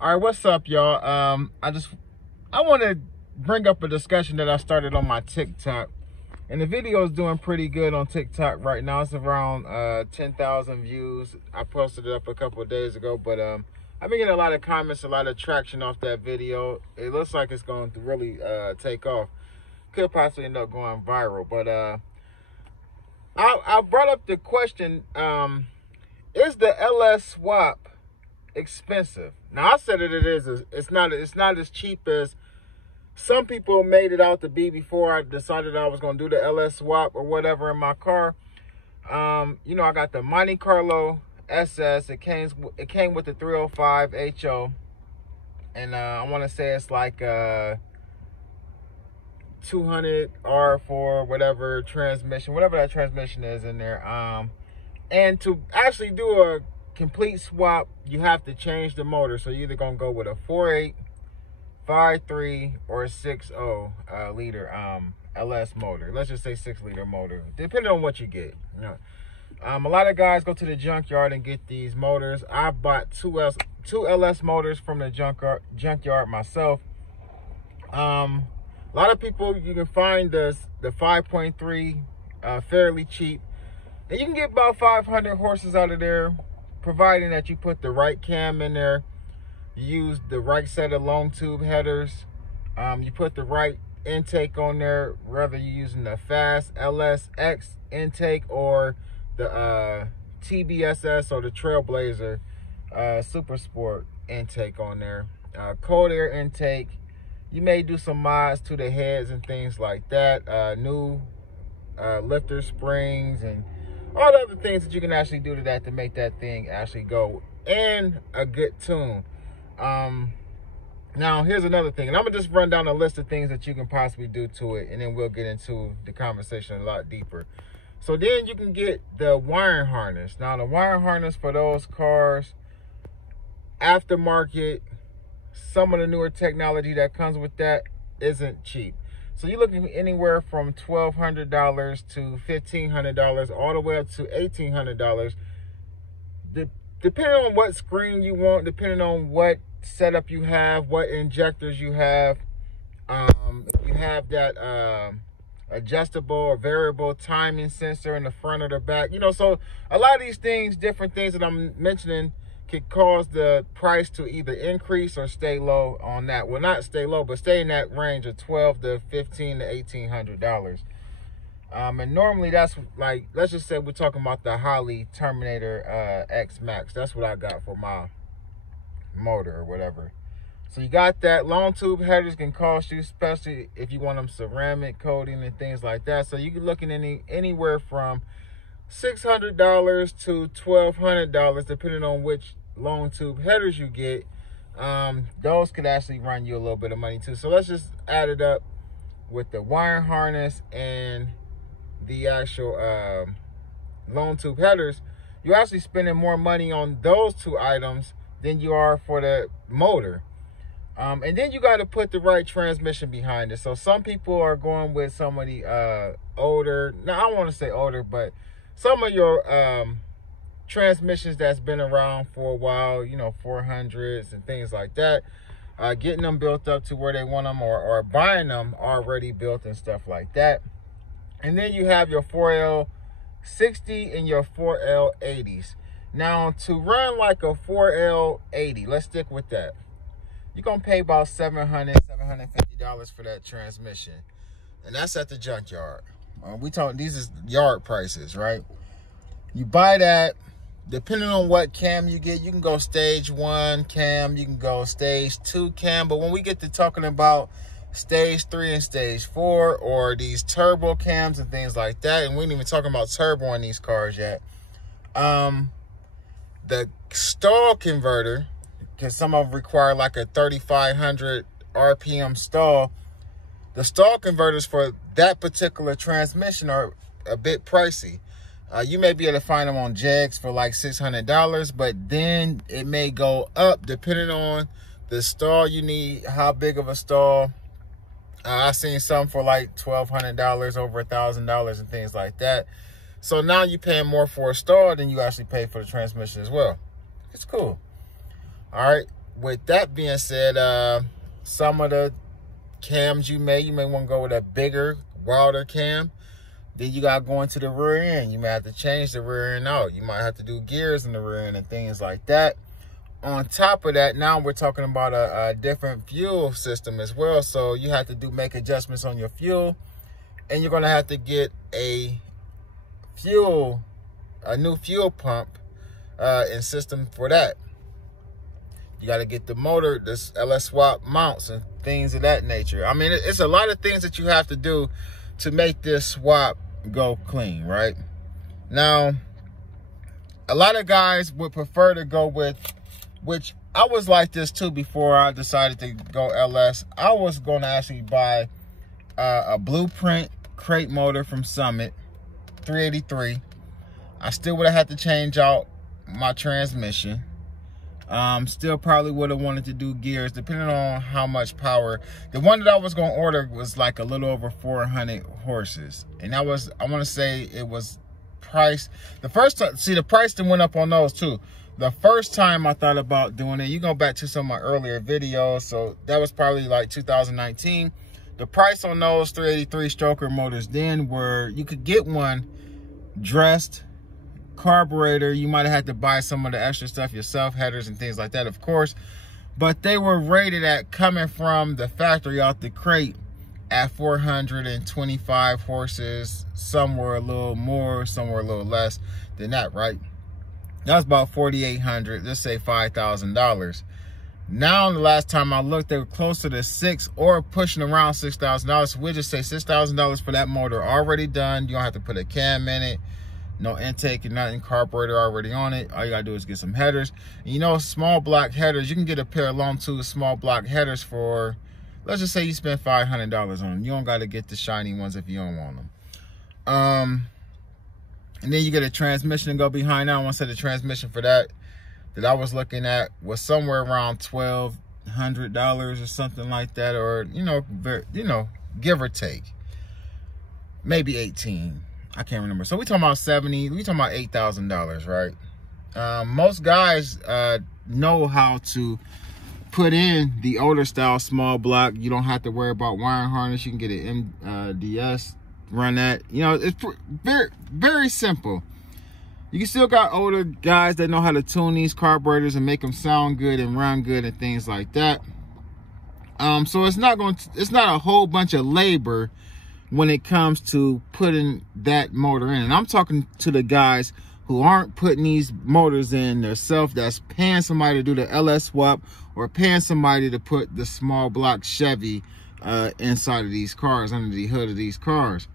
All right, what's up, y'all? I want to bring up a discussion that I started on my TikTok, and the video is doing pretty good on TikTok right now. It's around 10,000 views. I posted it up a couple of days ago, but I've been getting a lot of comments, a lot of traction off that video. It looks like it's going to really take off. Could possibly end up going viral, but I brought up the question: is the LS swap expensive? Now I said it is. It's not as cheap as some people made it out to be before I decided I was gonna do the LS swap or whatever in my car. You know, I got the Monte Carlo SS. It came with the 305 HO, and I want to say it's like 200 R4 whatever transmission, whatever that transmission is in there. And to actually do a complete swap, you have to change the motor. So you're either gonna go with a 4.8, 5.3, or a 6.0 liter LS motor. Let's just say 6-liter motor, depending on what you get. You know, a lot of guys go to the junkyard and get these motors. I bought two LS motors from the junkyard myself. A lot of people, you can find the 5.3 fairly cheap, and you can get about 500 horses out of there, providing that you put the right cam in there, you use the right set of long tube headers, you put the right intake on there, whether you're using the fast LSX intake or the TBSS or the Trailblazer Super Sport intake on there, cold air intake. You may do some mods to the heads and things like that, new lifter springs and all the other things that you can actually do to that to make that thing actually go in a good tune. Now here's another thing, and I'm gonna just run down a list of things that you can possibly do to it, and then we'll get into the conversation a lot deeper. So then you can get the wiring harness. Now the wiring harness for those cars, aftermarket, some of the newer technology that comes with that isn't cheap. So you're looking anywhere from $1,200 to $1,500, all the way up to $1,800. Depending on what screen you want, depending on what setup you have, what injectors you have. If you have that adjustable or variable timing sensor in the front or the back, you know, so a lot of these things, different things that I'm mentioning, could cause the price to either increase or stay low on that. Well, not stay low, but stay in that range of $1,200 to $1,500 to $1,800. And normally that's like, let's just say we're talking about the Holley Terminator X Max. That's what I got for my motor or whatever. So you got that. Long tube headers can cost you, especially if you want them ceramic coating and things like that. So you can look at anywhere from $600 to $1,200, depending on which long tube headers you get. Those could actually run you a little bit of money too. So let's just add it up with the wiring harness and the actual long tube headers. You're actually spending more money on those two items than you are for the motor. And then you got to put the right transmission behind it. So some people are going with some of the older, now I don't want to say older, but some of your transmissions that's been around for a while, you know, 400s and things like that, getting them built up to where they want them, or buying them already built and stuff like that. And then you have your 4L60 and your 4L80s. Now, to run like a 4L80, let's stick with that, you're going to pay about $750 for that transmission. And that's at the junkyard. We talking, these is yard prices, right? You buy that, depending on what cam you get, you can go stage 1 cam, you can go stage 2 cam, but when we get to talking about stage 3 and stage 4, or these turbo cams and things like that, and we ain't even talking about turbo in these cars yet, the stall converter, because some of them require like a 3,500 RPM stall, the stall converters for that particular transmission are a bit pricey. You may be able to find them on Jegs for like $600, but then it may go up depending on the stall you need, how big of a stall. I've seen some for like $1,200, over $1,000 and things like that. So now you're paying more for a stall than you actually pay for the transmission as well. It's cool. All right. with that being said, some of the cams you may want to go with a bigger, wilder cam. Then you got to go into the rear end. You may have to change the rear end out. You might have to do gears in the rear end and things like that. On top of that, now we're talking about a different fuel system as well. So you have to make adjustments on your fuel, and you're going to have to get a new fuel pump and system for that. You got to get the motor, this LS swap mounts and things of that nature. I mean, it's a lot of things that you have to do to make this swap go clean, right? Now, a lot of guys would prefer to go with, which I was like this too before I decided to go LS. I was going to actually buy a Blueprint crate motor from Summit, 383. I still would have had to change out my transmission. Still probably would have wanted to do gears depending on how much power. The one that I was going to order was like a little over 400 horses. And that was, I want to say it was priced. The first time, see the price that went up on those too. The first time I thought about doing it, you go back to some of my earlier videos. So that was probably like 2019. The price on those 383 stroker motors then were, you could get one dressed, carburetor. You might have had to buy some of the extra stuff yourself, headers and things like that, of course, but they were rated at, coming from the factory out the crate, at 425 horses. Some were a little more, some were a little less than that, right? That's about 4,800, let's say $5,000. Now, the last time I looked, they were closer to $6,000 or pushing around $6,000. So we'll just say $6,000 for that motor already done. You don't have to put a cam in it, no intake and nothing, carburetor already on it. All you gotta do is get some headers. And you know, small block headers, you can get a pair of Longtooth small block headers for, let's just say you spend $500 on them. You don't gotta get the shiny ones if you don't want them. And then you get a transmission to go behind that. I want to say the transmission for that I was looking at was somewhere around $1,200 or something like that, or give or take, maybe 18. I can't remember. So we talking about 70. We talking about $8,000, right? Most guys know how to put in the older style small block. You don't have to worry about wiring harness. You can get an MDS, run that. You know, it's very, very simple. You still got older guys that know how to tune these carburetors and make them sound good and run good and things like that. So it's not a whole bunch of labor when it comes to putting that motor in. And I'm talking to the guys who aren't putting these motors in themselves, that's paying somebody to do the LS swap or paying somebody to put the small block Chevy inside of these cars, under the hood of these cars.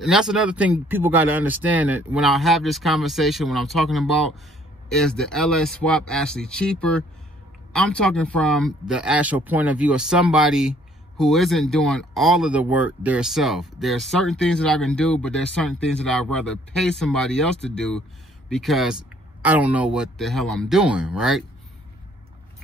And that's another thing people got to understand, that when I have this conversation, when I'm talking about is the LS swap actually cheaper, I'm talking from the actual point of view of somebody who isn't doing all of the work themselves. There's certain things that I can do, but there's certain things that I'd rather pay somebody else to do because I don't know what the hell I'm doing, right?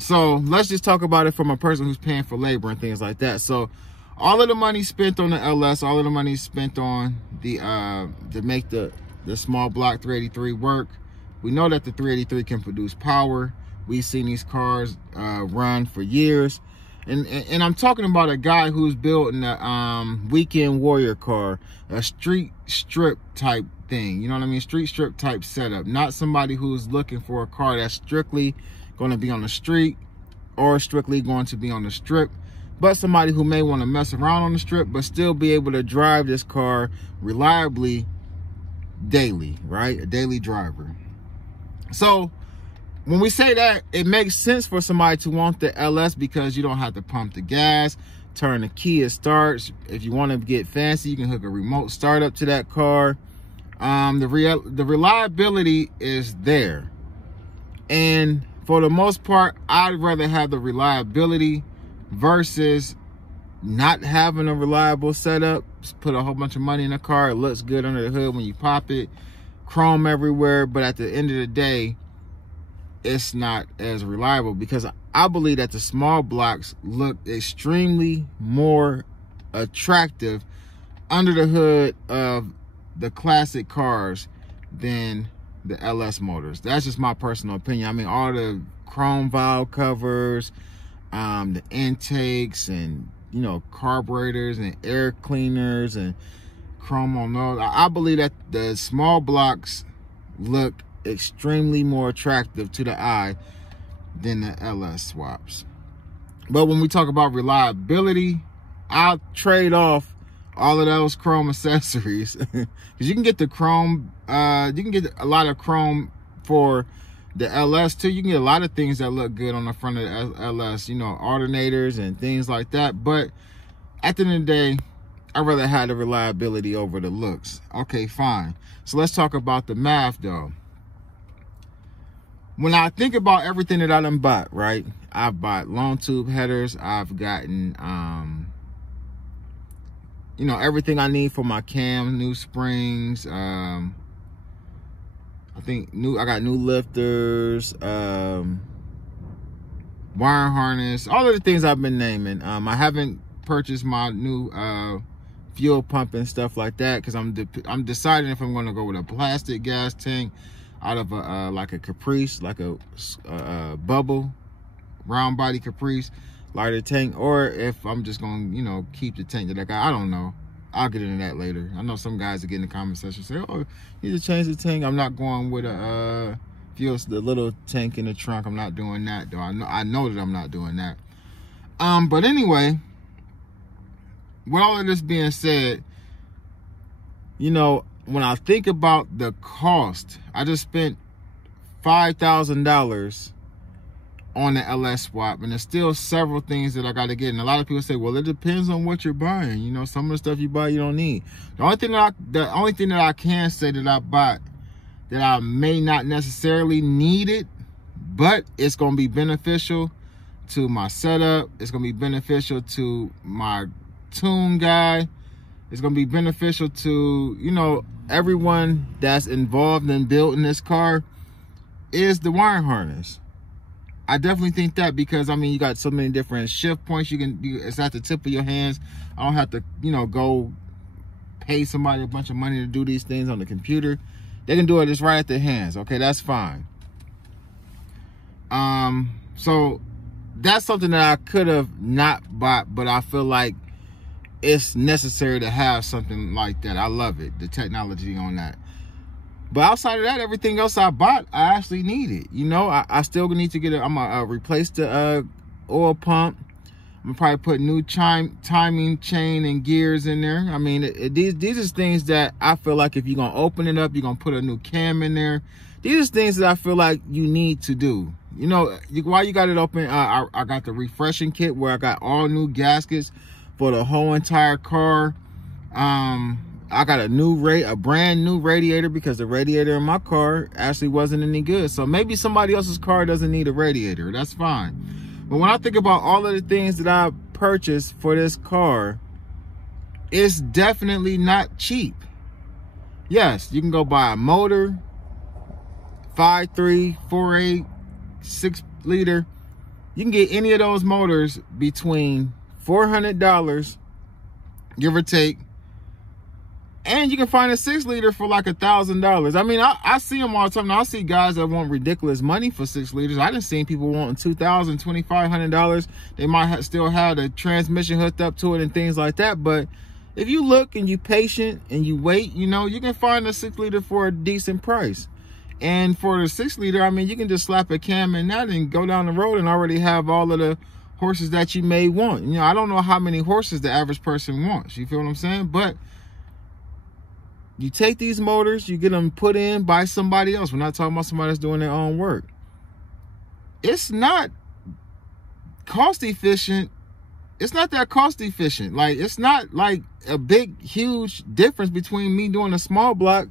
So let's just talk about it from a person who's paying for labor and things like that. So all of the money spent on the LS, all of the money spent on the to make the small block 383 work. We know that the 383 can produce power. We've seen these cars run for years. And I'm talking about a guy who's building a weekend warrior car, a street strip type thing. You know what I mean? Street strip type setup. Not somebody who's looking for a car that's strictly going to be on the street or strictly going to be on the strip, but somebody who may want to mess around on the strip but still be able to drive this car reliably daily, right? A daily driver. So when we say that, it makes sense for somebody to want the LS because you don't have to pump the gas, turn the key, it starts. If you want to get fancy, you can hook a remote startup to that car. The reliability is there. And for the most part, I'd rather have the reliability versus not having a reliable setup. Just put a whole bunch of money in a car. It looks good under the hood when you pop it. Chrome everywhere. But at the end of the day, it's not as reliable because I believe that the small blocks look extremely more attractive under the hood of the classic cars than the LS motors. That's just my personal opinion. I mean, all the chrome valve covers, the intakes, and you know, carburetors and air cleaners and chrome on those. I believe that the small blocks look extremely more attractive to the eye than the LS swaps. But when we talk about reliability, I'll trade off all of those chrome accessories because you can get the chrome, you can get a lot of chrome for the LS too. You can get a lot of things that look good on the front of the LS, you know, alternators and things like that. But at the end of the day, I'd rather have the reliability over the looks. Okay, fine. So let's talk about the math though. When I think about everything that I done bought, right? I've bought long tube headers. I've gotten, you know, everything I need for my cam, new springs. I think I got new lifters, wiring harness, all of the things I've been naming. I haven't purchased my new fuel pump and stuff like that because I'm deciding if I'm going to go with a plastic gas tank out of a like a Caprice, like a bubble round body Caprice lighter tank, or if I'm just going to, you know, keep the tank that I got. I don't know. I'll get into that later. I know some guys that get in the comment section say, oh, you need to change the tank. I'm not going with a fuel, the little tank in the trunk. I'm not doing that though. I know that I'm not doing that. But anyway, with all of this being said, you know, when I think about the cost, I just spent $5,000 on the LS swap, and there's still several things that I got to get. And a lot of people say, well, it depends on what you're buying. You know, some of the stuff you buy you don't need. The only thing that I can say that I bought that I may not necessarily need it, but it's going to be beneficial to my setup. It's going to be beneficial to my tune guy. It's going to be beneficial to, you know, everyone that's involved in building this car, is the wiring harness. I definitely think that, because I mean, you got so many different shift points. It's at the tip of your hands. I don't have to, you know, go pay somebody a bunch of money to do these things on the computer. They can do it just right at their hands. Okay, that's fine. So that's something that I could have not bought, but I feel like it's necessary to have something like that. I love it, the technology on that. But outside of that, everything else I bought, I actually need it. You know, I still need to get it. I'm gonna replace the oil pump. I'm gonna probably put new timing chain and gears in there. I mean, these are things that I feel like if you're gonna open it up, you're gonna put a new cam in there. These are things that I feel like you need to do. You know, while you got it open, I got the refreshing kit where I got all new gaskets for the whole entire car. I got a brand new radiator because the radiator in my car actually wasn't any good. So maybe somebody else's car doesn't need a radiator. That's fine. But when I think about all of the things that I purchased for this car, it's definitely not cheap. Yes, you can go buy a motor, 5.3, 4.8, 6 liter. You can get any of those motors between $400, give or take. And you can find a 6 liter for like $1,000. I mean, I see them all the time. Now, I see guys that want ridiculous money for 6 liters. I done seen people wanting $2,000, $2,500. They might still have the transmission hooked up to it and things like that. But if you look and you patient and you wait, you know, you can find a 6 liter for a decent price. And for the 6 liter, I mean, you can just slap a cam in that and go down the road and already have all of the horses that you may want. You know, I don't know how many horses the average person wants. You feel what I'm saying? But you take these motors, you get them put in by somebody else. We're not talking about somebody that's doing their own work. It's not cost efficient. It's not that cost efficient. Like, it's not like a big, huge difference between me doing a small block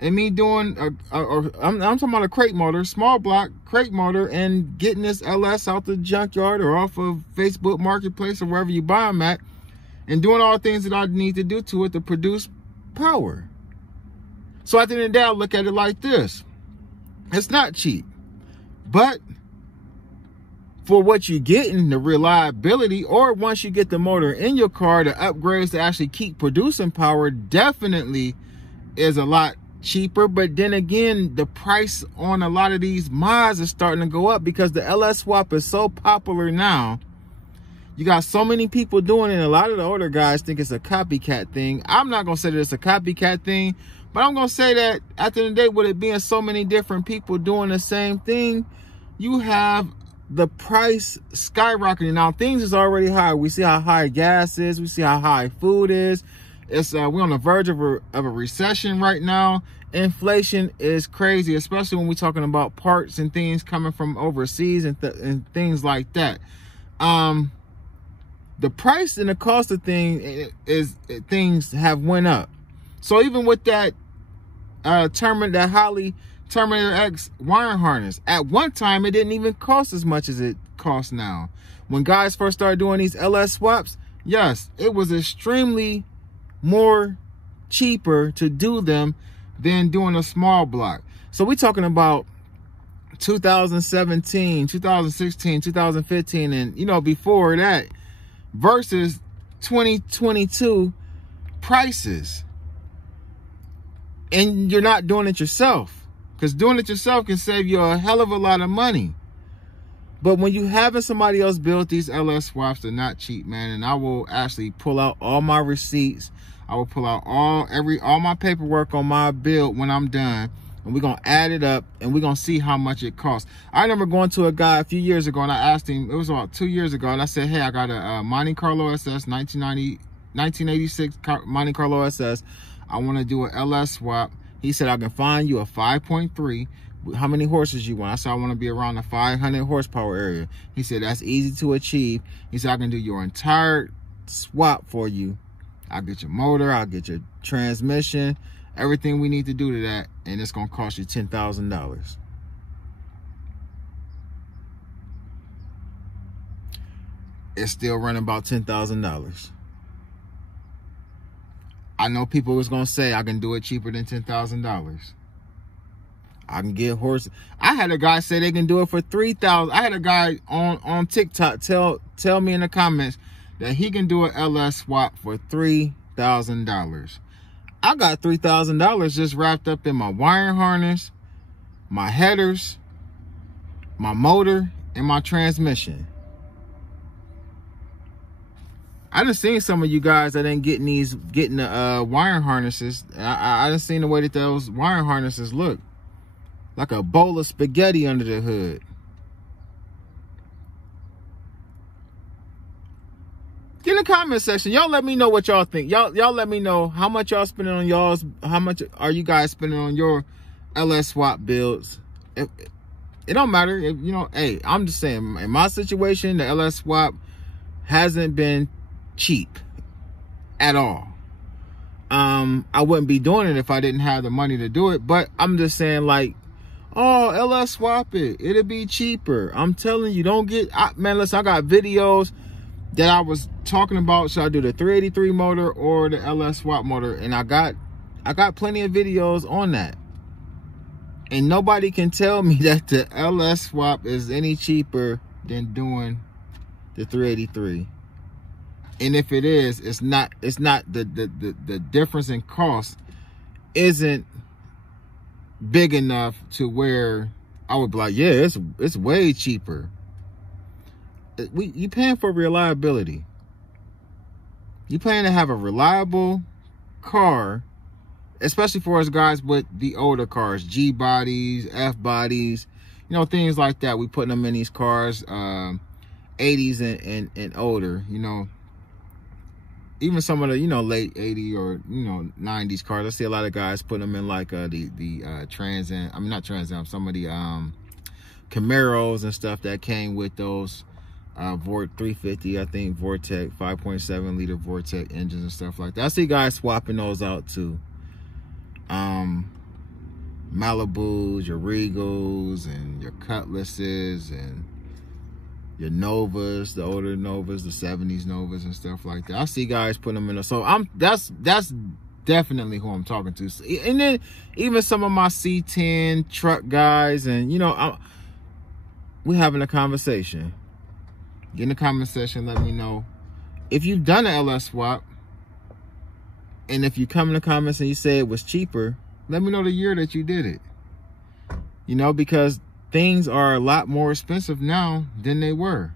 and me doing I'm talking about a crate motor, small block crate motor, and getting this LS out the junkyard or off of Facebook Marketplace or wherever you buy them at, and doing all the things that I need to do to it to produce power. So at the end of the day, I look at it like this. It's not cheap, but for what you're getting, the reliability, or once you get the motor in your car, the upgrades to actually keep producing power definitely is a lot cheaper, but then again, the price on a lot of these mods is starting to go up because the LS swap is so popular now. You got so many people doing it. A lot of the older guys think it's a copycat thing. I'm not gonna say that it's a copycat thing, but I'm gonna say that at the end of the day, with it being so many different people doing the same thing, you have the price skyrocketing. Now things is already high. We see how high gas is. We see how high food is. It's we're on the verge of a recession right now. Inflation is crazy, especially when we're talking about parts and things coming from overseas and things like that. The price and the cost of things have went up. So even with that Holley Terminator X wiring harness, at one time it didn't even cost as much as it costs now. When guys first started doing these LS swaps, yes, it was extremely more cheaper to do them than doing a small block. So we're talking about 2017, 2016, 2015, and you know, before that, versus 2022 prices. And you're not doing it yourself, because doing it yourself can save you a hell of a lot of money. But when you having somebody else build these LS swaps, they're not cheap, man. And I will actually pull out all my receipts. I will pull out all my paperwork on my build when I'm done, and we're gonna add it up and we're gonna see how much it costs. I remember going to a guy a few years ago and I asked him, it was about 2 years ago, and I said, hey, I got a Monte Carlo SS 1986 Monte Carlo SS. I want to do an LS swap. He said, I can find you a 5.3. How many horses you want? I said, I want to be around the 500 horsepower area. He said, that's easy to achieve. He said, I can do your entire swap for you. I'll get your motor, I'll get your transmission, everything we need to do to that, and it's gonna cost you $10,000. It's still running about $10,000. I know people was gonna say I can do it cheaper than $10,000. I can get horses. I had a guy say they can do it for $3,000. I had a guy on TikTok tell me in the comments that he can do an LS swap for $3,000. I got $3,000 just wrapped up in my wiring harness, my headers, my motor, and my transmission. I done seen some of you guys that ain't getting the wiring harnesses. I done seen the way that those wiring harnesses look. Like a bowl of spaghetti under the hood. Get in the comment section. Y'all let me know what y'all think. Y'all let me know how much y'all spending on y'all's. How much are you guys spending on your LS swap builds? It don't matter. You know, hey, I'm just saying, in my situation, the LS swap hasn't been cheap at all. I wouldn't be doing it if I didn't have the money to do it. But I'm just saying, like, oh, LS swap it. It'll be cheaper. I'm telling you, don't get... man, listen, I got videos that I was talking about. Should I do the 383 motor or the LS swap motor? And I got plenty of videos on that. And nobody can tell me that the LS swap is any cheaper than doing the 383. And if it is, it's not the difference in cost isn't big enough to where I would be like, yeah, it's way cheaper. You paying for reliability. You paying to have a reliable car, especially for us guys with the older cars, G bodies, F bodies, you know, things like that. We putting them in these cars, 80s and older, you know. Even some of the, you know, late 80 or, you know, 90s cars. I see a lot of guys putting them in like the Trans Am. I mean, not Trans Am, some of the Camaros and stuff that came with those Vort 350, I think, Vortec 5.7 liter Vortec engines and stuff like that. I see guys swapping those out too. Malibus, your Regals, and your Cutlasses, and your Novas, the older Novas, the 70s Novas and stuff like that. I see guys putting them in. So that's definitely who I'm talking to. And then even some of my C10 truck guys, and you know, we're having a conversation. Get in the comment section, let me know if you've done an LS swap, and if you come in the comments and you say it was cheaper, Let me know the year that you did it. You know, because things are a lot more expensive now than they were.